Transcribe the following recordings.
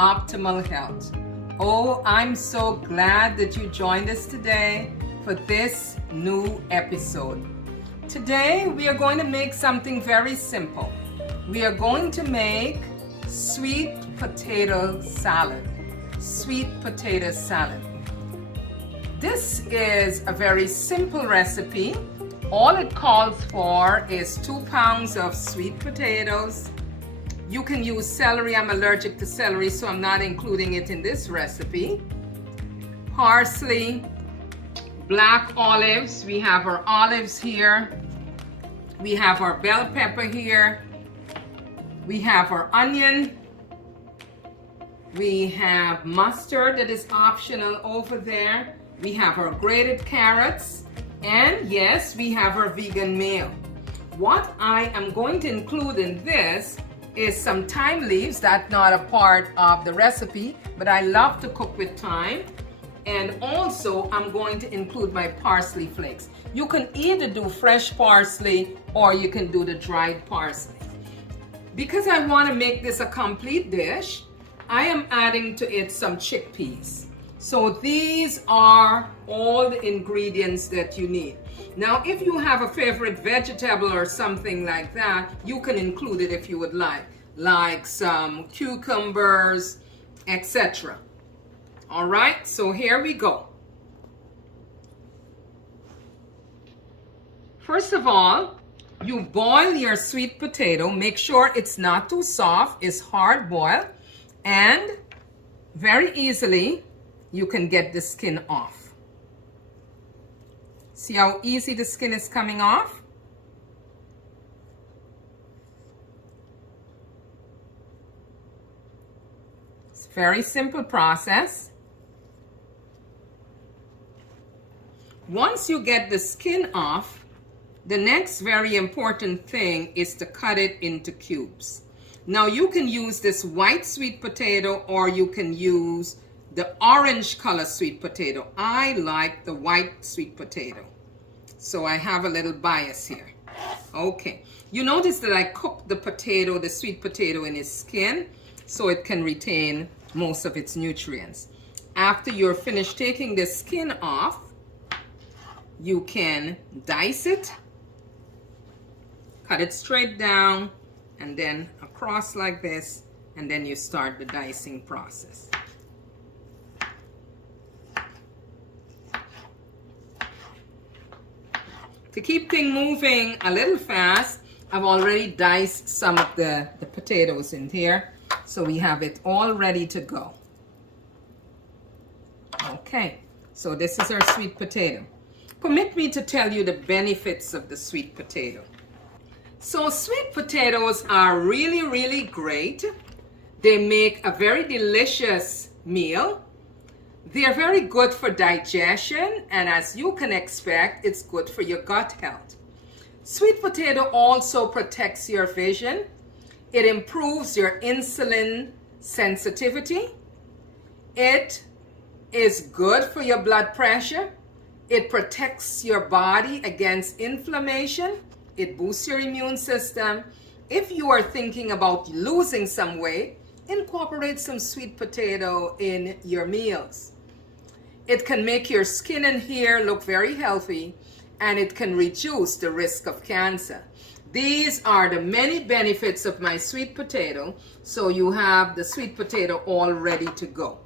optimal health. Oh, I'm so glad that you joined us today for this new episode. Today we are going to make something very simple. We are going to make sweet potato salad. Sweet potato salad. This is a very simple recipe. All it calls for is 2 pounds of sweet potatoes. You can use celery. I'm allergic to celery, so I'm not including it in this recipe. Parsley, black olives. We have our olives here. We have our bell pepper here. We have our onion. We have mustard that is optional over there. We have our grated carrots. And yes, we have our vegan meal. What I am going to include in this is some thyme leaves. That's not a part of the recipe, but I love to cook with thyme. And also I'm going to include my parsley flakes. You can either do fresh parsley or you can do the dried parsley. Because I want to make this a complete dish, I am adding to it some chickpeas. So these are all the ingredients that you need. Now, if you have a favorite vegetable or something like that, you can include it if you would like some cucumbers, etc. All right, so here we go. First of all, you boil your sweet potato. Make sure it's not too soft, it's hard boiled, and very easily you can get the skin off. See how easy the skin is coming off? It's a very simple process. Once you get the skin off, the next very important thing is to cut it into cubes. Now you can use this white sweet potato or you can use the orange color sweet potato. I like the white sweet potato. So I have a little bias here. Okay. You notice that I cooked the potato, the sweet potato in its skin so it can retain most of its nutrients. After you're finished taking the skin off, you can dice it, cut it straight down, and then across like this, and then you start the dicing process. To keep things moving a little fast, I've already diced some of the potatoes in here, so we have it all ready to go. Okay, so this is our sweet potato. Permit me to tell you the benefits of the sweet potato. So sweet potatoes are really, really great. They make a very delicious meal. They are very good for digestion, and as you can expect, it's good for your gut health. Sweet potato also protects your vision. It improves your insulin sensitivity. It is good for your blood pressure. It protects your body against inflammation. It boosts your immune system. If you are thinking about losing some weight, incorporate some sweet potato in your meals. It can make your skin and hair look very healthy, and it can reduce the risk of cancer. These are the many benefits of my sweet potato, so you have the sweet potato all ready to go.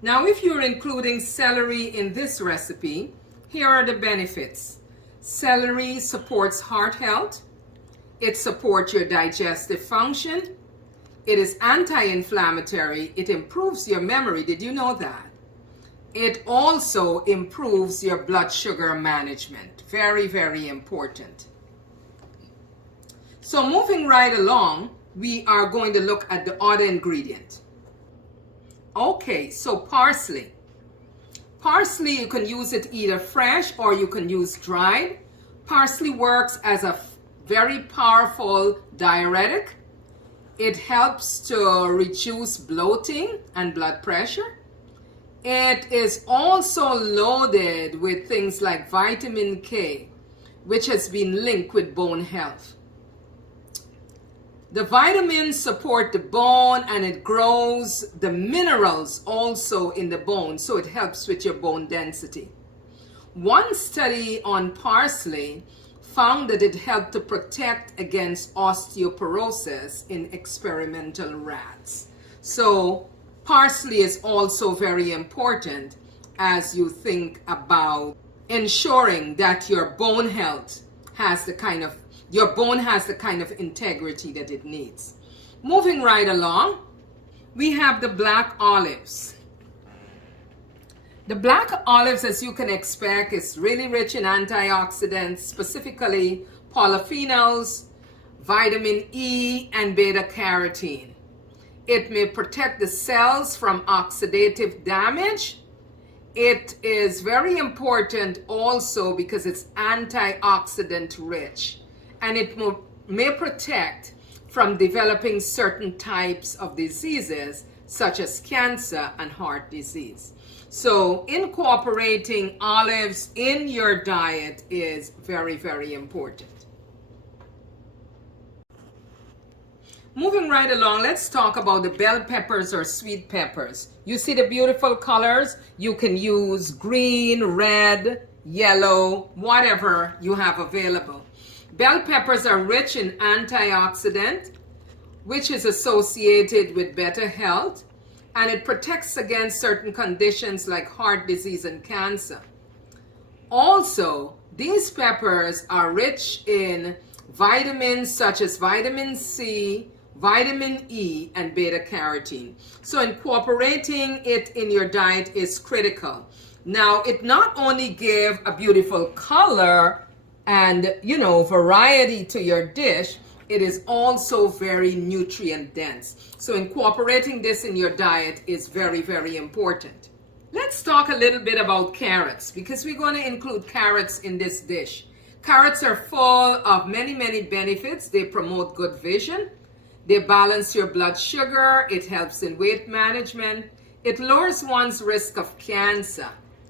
Now, if you're including celery in this recipe, here are the benefits. Celery supports heart health. It supports your digestive function. It is anti-inflammatory. It improves your memory. Did you know that? It also improves your blood sugar management. Very, very important. So moving right along, we are going to look at the other ingredient. Okay, so parsley. Parsley, you can use it either fresh or you can use dried. Parsley works as a very powerful diuretic. It helps to reduce bloating and blood pressure. It is also loaded with things like vitamin K, which has been linked with bone health. The vitamins support the bone and it grows the minerals also in the bone, so it helps with your bone density. One study on parsley found that it helped to protect against osteoporosis in experimental rats. So parsley is also very important as you think about ensuring that your bone health has the kind of integrity that it needs. Moving right along, we have the black olives. The black olives, as you can expect, is really rich in antioxidants, specifically polyphenols, vitamin E, and beta carotene. It may protect the cells from oxidative damage. It is very important also because it's antioxidant rich, and it may protect from developing certain types of diseases such as cancer and heart disease. So incorporating olives in your diet is very, very important. Moving right along, let's talk about the bell peppers or sweet peppers. You see the beautiful colors? You can use green, red, yellow, whatever you have available. Bell peppers are rich in antioxidant, which is associated with better health, and it protects against certain conditions like heart disease and cancer. Also, these peppers are rich in vitamins such as vitamin C, vitamin E, and beta carotene. So incorporating it in your diet is critical. Now, it not only gives a beautiful color and, variety to your dish, it is also very nutrient dense. So incorporating this in your diet is very, very important. Let's talk a little bit about carrots because we're going to include carrots in this dish. Carrots are full of many, many benefits. They promote good vision. They balance your blood sugar. It helps in weight management. It lowers one's risk of cancer.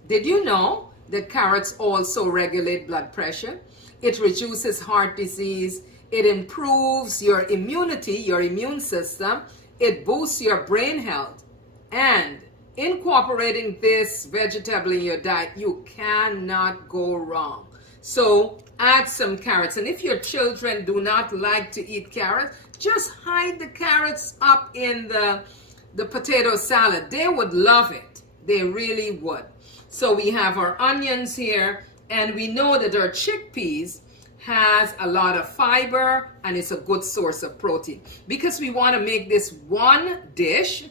Did you know that carrots also regulate blood pressure? It reduces heart disease. It improves your immunity, your immune system. It boosts your brain health. And incorporating this vegetable in your diet, you cannot go wrong. So add some carrots. And if your children do not like to eat carrots, just hide the carrots up in the potato salad. They would love it. They really would. So we have our onions here, and we know that our chickpeas has a lot of fiber and it's a good source of protein. Because we want to make this one dish,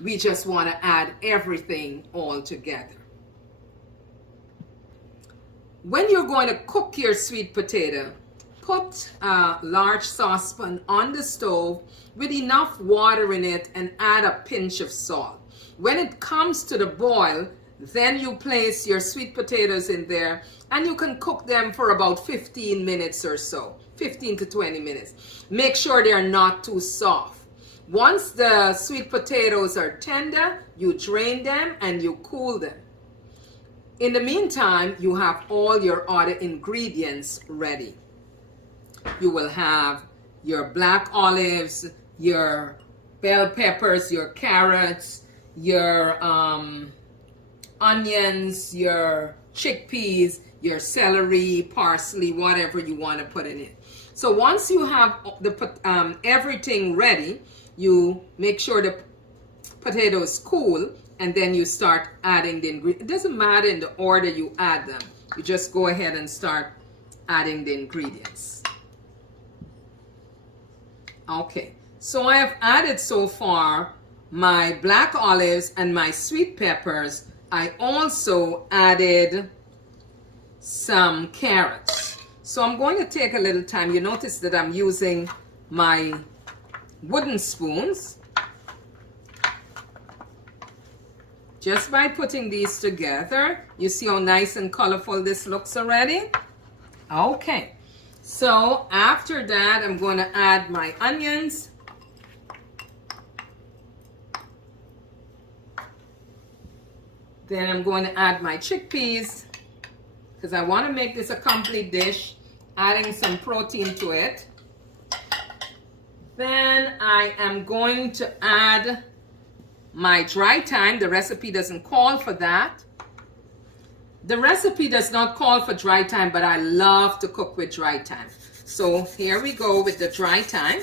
we just want to add everything all together. When you're going to cook your sweet potato, put a large saucepan on the stove with enough water in it and add a pinch of salt. When it comes to the boil, then you place your sweet potatoes in there and you can cook them for about 15 minutes or so, 15 to 20 minutes. Make sure they're not too soft. Once the sweet potatoes are tender, you drain them and you cool them. In the meantime, you have all your other ingredients ready. You will have your black olives, your bell peppers, your carrots, your onions, your chickpeas, your celery, parsley, whatever you want to put in it. So once you have everything ready, you make sure the potatoes cool, and then you start adding the ingredients. It doesn't matter in the order you add them. You just go ahead and start adding the ingredients. Okay, so I have added so far my black olives and my sweet peppers. I also added some carrots. So I'm going to take a little time. You notice that I'm using my wooden spoons. Just by putting these together, you see how nice and colorful this looks already? Okay, so after that, I'm going to add my onions. Then I'm going to add my chickpeas because I want to make this a complete dish, adding some protein to it. Then I am going to add my dry thyme. The recipe doesn't call for that. The recipe does not call for dry thyme, but I love to cook with dry thyme. So here we go with the dry thyme,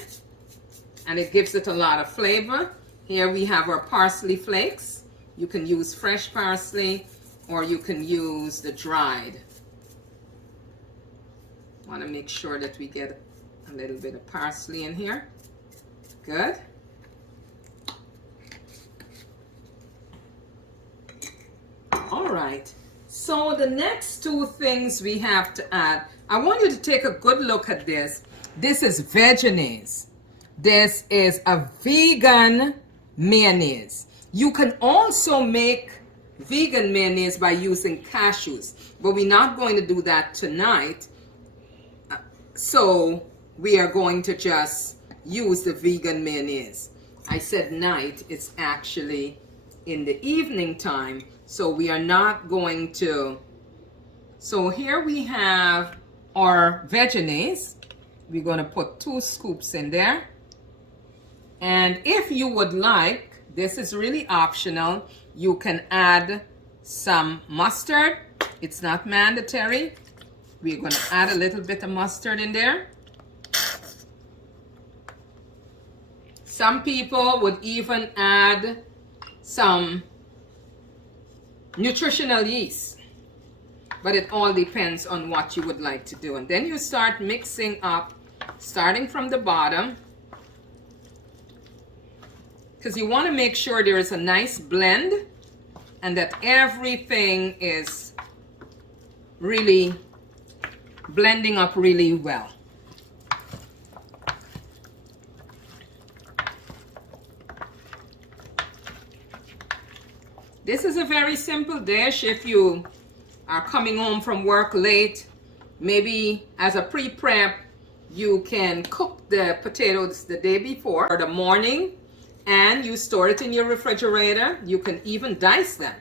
and it gives it a lot of flavor. Here we have our parsley flakes. You can use fresh parsley or you can use the dried. Want to make sure that we get a little bit of parsley in here. Good. All right. So the next two things we have to add, I want you to take a good look at this. This is Vegenaise. This is a vegan mayonnaise. You can also make vegan mayonnaise by using cashews, but we're not going to do that tonight. So we are going to just use the vegan mayonnaise. I said night, it's actually in the evening time. So we are not going to. So here we have our Vegenaise. We're going to put 2 scoops in there. And if you would like, this is really optional, you can add some mustard. It's not mandatory. We're going to add a little bit of mustard in there. Some people would even add some nutritional yeast, but it all depends on what you would like to do. And then you start mixing up, starting from the bottom, because you want to make sure there is a nice blend and that everything is really blending up really well. This is a very simple dish. If you are coming home from work late, maybe as a pre-prep, you can cook the potatoes the day before or the morning, and you store it in your refrigerator. You can even dice them.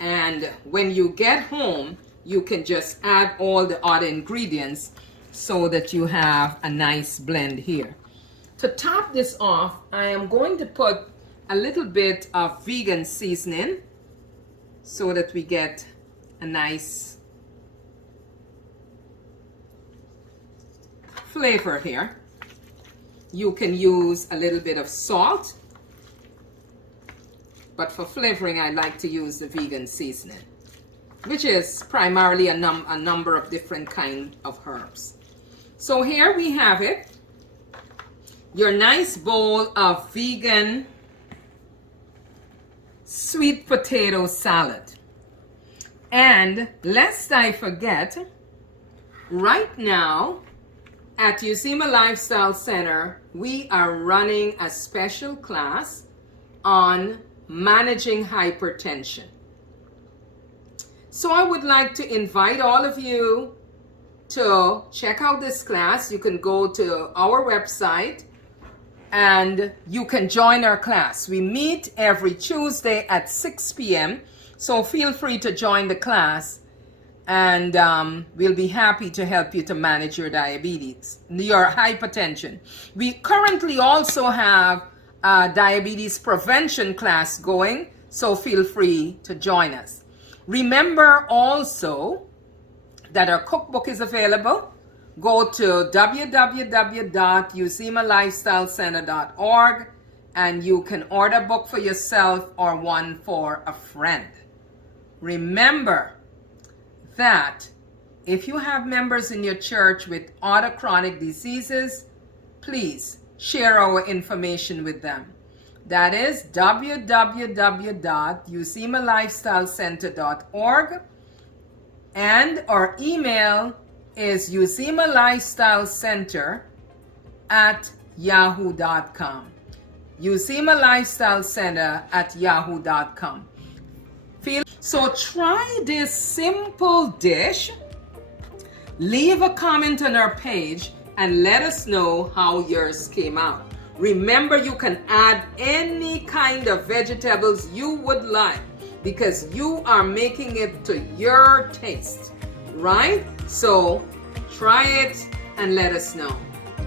And when you get home, you can just add all the other ingredients so that you have a nice blend here. To top this off, I am going to put a little bit of vegan seasoning so that we get a nice flavor here. You can use a little bit of salt, but for flavoring I like to use the vegan seasoning, which is primarily a number of different kinds of herbs. So here we have it, your nice bowl of vegan sweet potato salad. And lest I forget, right now at Uzima Lifestyle Center, we are running a special class on managing hypertension. So I would like to invite all of you to check out this class. You can go to our website and you can join our class. We meet every Tuesday at 6 p.m. So feel free to join the class, and we'll be happy to help you to manage your diabetes, your hypertension. We currently also have a diabetes prevention class going, so feel free to join us. Remember also that our cookbook is available. Go to www.uzimalifestylecenter.org and you can order a book for yourself or one for a friend. Remember that if you have members in your church with other chronic diseases, please share our information with them. That is www.uzimalifestylecenter.org, and our email is uzimalifestylecenter@yahoo.com. uzimalifestylecenter@yahoo.com. So try this simple dish. Leave a comment on our page and let us know how yours came out. Remember, you can add any kind of vegetables you would like because you are making it to your taste, right? So try it and let us know.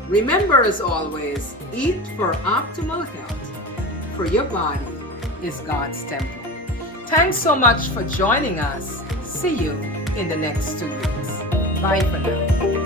Remember, as always, eat for optimal health, for your body is God's temple. Thanks so much for joining us. See you in the next 2 weeks. Bye for now.